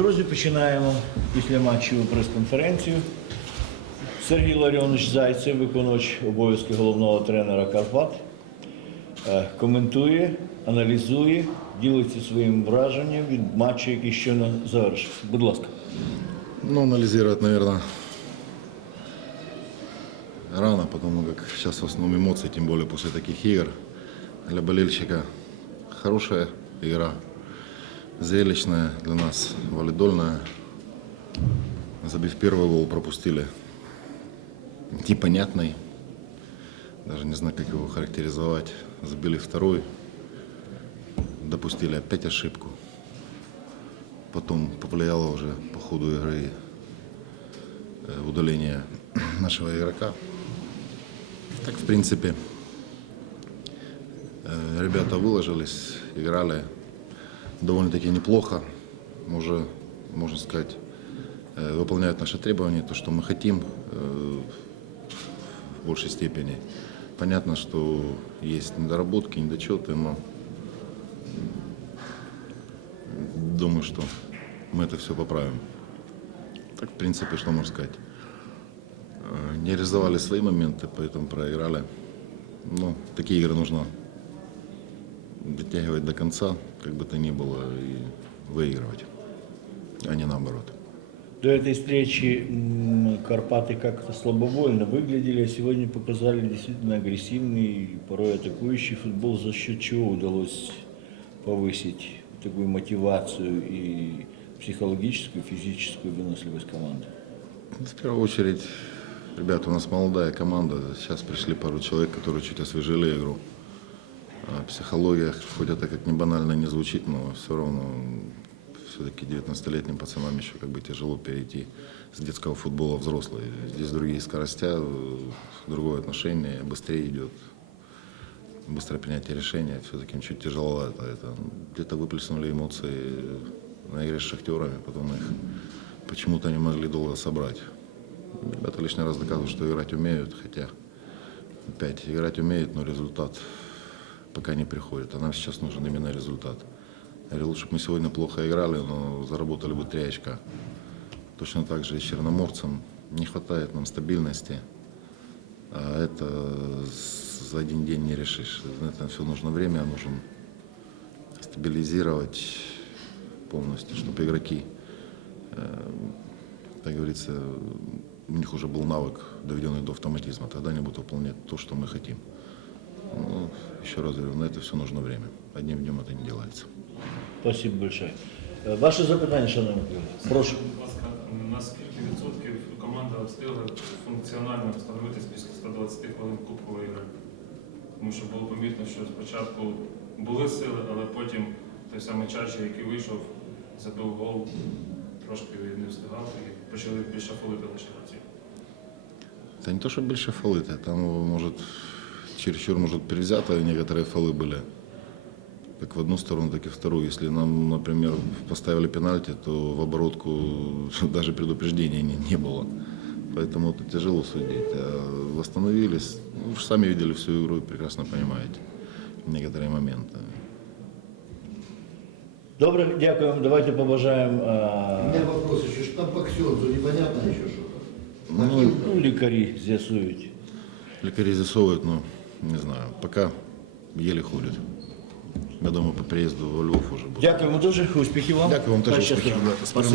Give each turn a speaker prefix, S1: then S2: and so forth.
S1: Друзі, починаємо після матчу прес-конференцію. Сергій Ларіонович Зайцев, виконувач обов'язки головного тренера Карпат, е, коментує, аналізує, ділиться своїм враженням від матчу, який щойно завершився. Будь ласка.
S2: Ну, анализировать, наверное, рано, потому как сейчас в основном эмоции, тем более после таких игр. Для болельщика хорошая игра, зрелищная для нас, валидольная. Забив первый гол, пропустили непонятный, даже не знаю, как его характеризовать. Забили второй, допустили опять ошибку. Потом повлияло уже по ходу игры э, удаление нашего игрока. Так, в принципе, э, ребята выложились, играли довольно-таки неплохо. Уже, можно сказать, э, выполняют наши требования, то, что мы хотим э, в большей степени. Понятно, что есть недоработки, недочеты, но думаю, что мы это все поправим. Так, в принципе, что можно сказать. Э, Не реализовали свои моменты, поэтому проиграли. Ну, такие игры нужно дотягивать до конца, как бы то ни было, и выигрывать, а не наоборот.
S1: До этой встречи Карпаты как-то слабовольно выглядели, а сегодня показали действительно агрессивный, порой атакующий футбол, за счет чего удалось повысить такую мотивацию и психологическую, физическую выносливость команды.
S2: В первую очередь, ребята, у нас молодая команда. Сейчас пришли пару человек, которые чуть освежили игру. Психология, хоть это как не банально не звучит, но все равно все-таки 19-летним пацанам еще как бы тяжело перейти с детского футбола в взрослый. Здесь другие скоростя, э, другое отношение, быстрее идет, быстрое принятие решения. Все-таки чуть тяжело это. это где-то выплеснули эмоции на игре с шахтерами, потом их почему-то не могли долго собрать. Ребята лишний раз доказывают, что играть умеют, хотя опять играть умеют, но результат пока не приходит. А нам сейчас нужен именно результат. Я говорю, лучше бы мы сегодня плохо играли, но заработали бы три очка. Точно так же и с Черноморцем. Не хватает нам стабильности. А это за один день не решишь. На это все нужно время, нужно стабилизировать полностью, чтобы игроки как говорится, у них уже был навык, доведенный до автоматизма. Тогда они будут выполнять то, что мы хотим. Ну, еще раз говорю, на это все нужно время. Одним днем это не делается.
S1: Спасибо большое. Е, Ваше запитання, шановні колеги. Прошу.
S3: Будь ласка, на скільки відсотків команда встигла функціонально встановитись після 120 хвилин кубкової гри? Тому що було помітно, що спочатку були сили, але потім той самий Чача, який вийшов, забив гол, трошки не встигав і почали більше фолити лише гравці.
S2: Это не то, что больше фолы, это там, может, чересчур, может, перевзято некоторые фолы были. Как в одну сторону, так и в вторую. Если нам, например, поставили пенальти, то в оборотку даже предупреждения не, не было. Поэтому это тяжело судить. А восстановились. Ну, вы же сами видели всю игру и прекрасно понимаете некоторые моменты.
S1: Добре, дякуємо. Давайте побажаємо
S4: У
S1: е,
S4: меня вопрос еще, что там по Ксензу, непонятно еще что-то.
S2: Ну,
S1: ну, лікарі з'ясують.
S2: Лекари засовывают, но не знаю, пока еле ходят. Я думаю, по приезду в Львов уже будет.
S1: Дякуємо дуже, успіхів вам.
S2: Дякую вам теж
S1: Хай щастить.
S2: успіхів.
S1: Спасибо.